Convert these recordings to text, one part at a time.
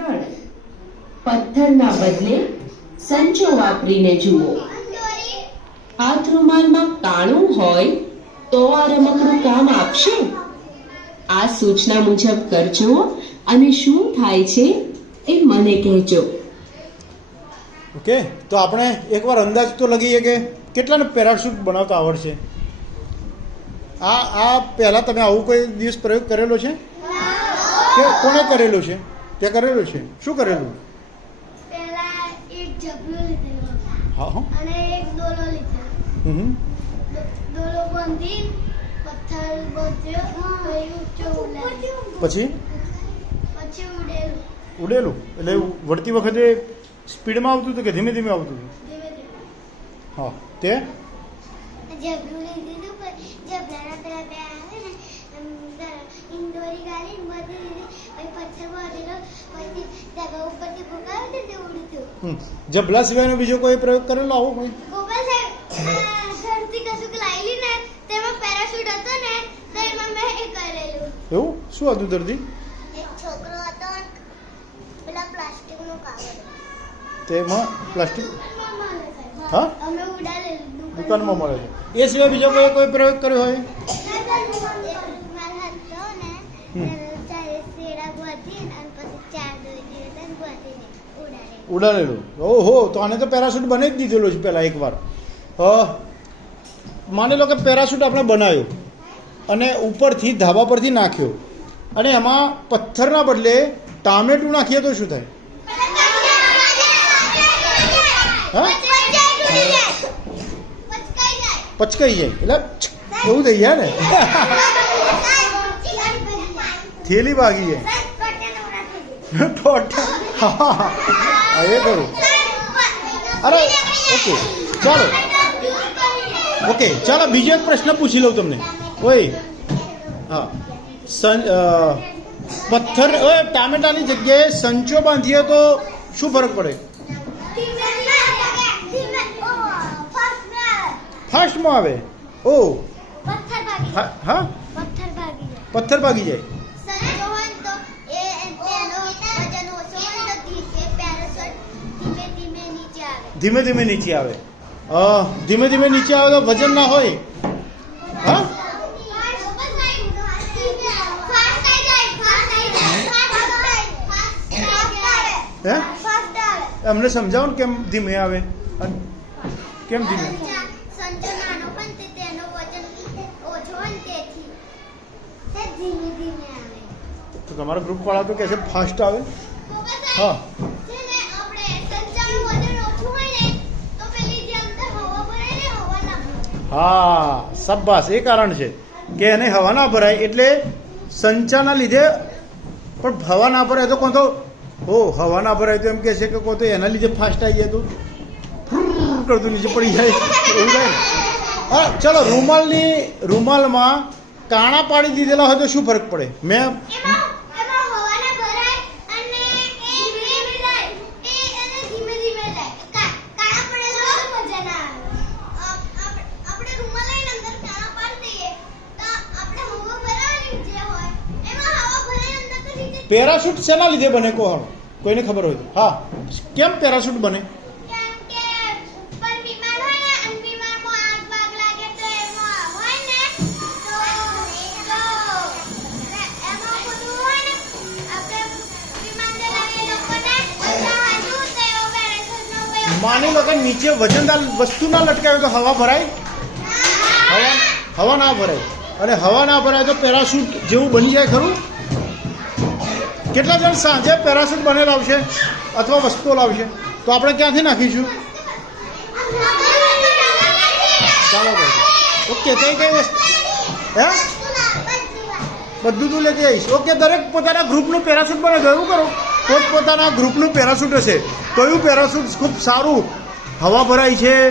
ત્રણ પથ્થરના બદલે સંચો વાપરીને જુઓ. હાથ રૂમાલમાં કાણું હોય તો આ રમકડું કામ આપશે. આ સૂચના મુજબ કરજો અને શું થાય છે એ મને કહેજો. ઓકે તો આપણે એકવાર અંદાજ તો લગીએ કે કેટલાને પેરાશૂટ બનાવતા આવડશે? આ આ પહેલાં તમે આવું કોઈ દિવસ પ્રયોગ કરેલો છે? કે કોણે કરેલો છે? તે કરેલું છે? શું કરેલું? પહેલા એક લીધેલું હા હા. અને એક દોલો લીધેલો. હમ હમ. દોલો બાંધી પથ્થર બાંધ્યો પછી ઉડેલું. ઉડેલું? એટલે વળતી વખતે સ્પીડમાં આવતું હતું કે ધીમે ધીમે આવતું હતું? હા. તે? ઝબલું લીધું ઝબલાના પેલા બે આવે ને દર- ઇન્દોરી ગાલી બધી દીધી પથ્થર બાંધેલો પછી ધાબા ઉપરથી ફૂંકાવ્યું ને તે ઉડતું. જબલા સિવાયનો બીજો કોઈ પ્રયોગ કરેલો આવો કોઈ? ગોપાલ સાહેબ ધરતી કશુંક લાવેલી ને તેમાં પેરાશૂટ હતો ને તો એમાં મેં એ કરેલું. એવું? શું હતું દર્દી? એક છોકરો હતો પેલા પ્લાસ્ટિકનું કાગળ તેમાં પ્લાસ્ટિક? હા? અમે ઉડાડેલું દુકાનમાં. મળે છે. એ સિવાય બીજો કોઈ કોઈ પ્રયોગ કર્યો હોય? ઉડાડેલું. ઓહો તો આને તો પેરાશૂટ બનાવી જ દીધેલો છે પહેલાં એકવાર. હ. માની લો કે પેરાશૂટ આપણે બનાવ્યો અને ઉપરથી ધાબા પરથી નાખ્યો. અને એમાં પથ્થરના બદલે ટામેટું નાખીએ તો શું થાય? પચકાઈ જાય. એટલે એવું થઈ જાય ને? થેલી ભાગી જાય. ટોટ એ કરું. અરે ઓકે ચાલો. ઓકે ચાલો બીજો એક પ્રશ્ન પૂછી લઉં તમને. ઓય હા. સં પથ્થર ઓય ટામેટાની જગ્યાએ સંચો બાંધીએ તો શું ફરક પડે? ફાસ્ટમાં આવે. ઓ. હા હા? પથ્થર ભાગી જાય. પથ્થર ભાગી જાય. ધીમે ધીમે નીચે આવે. ધીમે ધીમે નીચે આવે તો વજન ના હોય. હા? હે? અમને સમજાવો ને કેમ ધીમે આવે? કેમ ધીમે? તો તમારા ગ્રુપ વાળા તો કે છે ફાસ્ટ આવે. હા. છે ને આપણે સંચાનું વજન ઓછું હોય ને તો પેલી જે અંદર હવા ભરાય ને હવા ના ભરાય. હા સબ્બાસ એ કારણ છે કે એને હવા ના ભરાય એટલે સંચાના લીધે પણ હવા ના ભરાય તો કોણ તો? હો હવા ના ભરાય તો એમ કહે છે કે કોઈ તો? એના લીધે ફાસ્ટ આવી જાય તો. કરતું નીચે પડી જાય. એવું થાય હા, ચલો, રૂમાલની, રૂમાલમાં કાણા પાડી દીધેલા હોય તો શું ફરક પડે? મેં એમાં એમાં હવા ના ભરાય અને એ ધીમે જાય એ એને ધીમે ધીમે જાય કા- કાળા પડેલા હોય તો મજા ના આવે અ- આપ- આપણે રૂમાલ લઈને અંદર કાળા પાડી દઈએ તો આપણે હવા ભરાવાની જે હોય એમાં હવા ભરાય અંદર તો નીચે પેરાશૂટ શેના લીધે બને કોહણ કોઈને ખબર હોય હા. કેમ પેરાશૂટ બને? માની લો કે નીચે વજનદાર વસ્તુ ના લટકાવે તો હવા ભરાય? હવા હવા ના ભરાય. અને હવા ના ભરાય તો પેરાશૂટ જેવું બની જાય ખરું? કેટલા જણ સાંજે પેરાશૂટ બને લાવશે અથવા વસ્તુઓ લાવશે? તો આપણે ક્યાંથી નાખીશું? ચાલો ઓકે, કઈ કઈ વસ્તુ? હે? બધું તું લેતી આવીશ. ઓકે, દરેક પોતાના ગ્રુપનું પેરાશૂટ બને ગયું કરો. પોત પોતાના ગ્રુપનું પેરાશૂટ હશે. કયું પેરાશૂટ ખૂબ સારું? હવા ભરાય છે,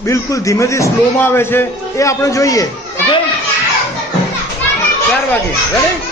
બિલકુલ ધીમેથી સ્લોમાં આવે છે. એ આપણે જોઈએ. ઓકે? ચાર વાગે. રેડી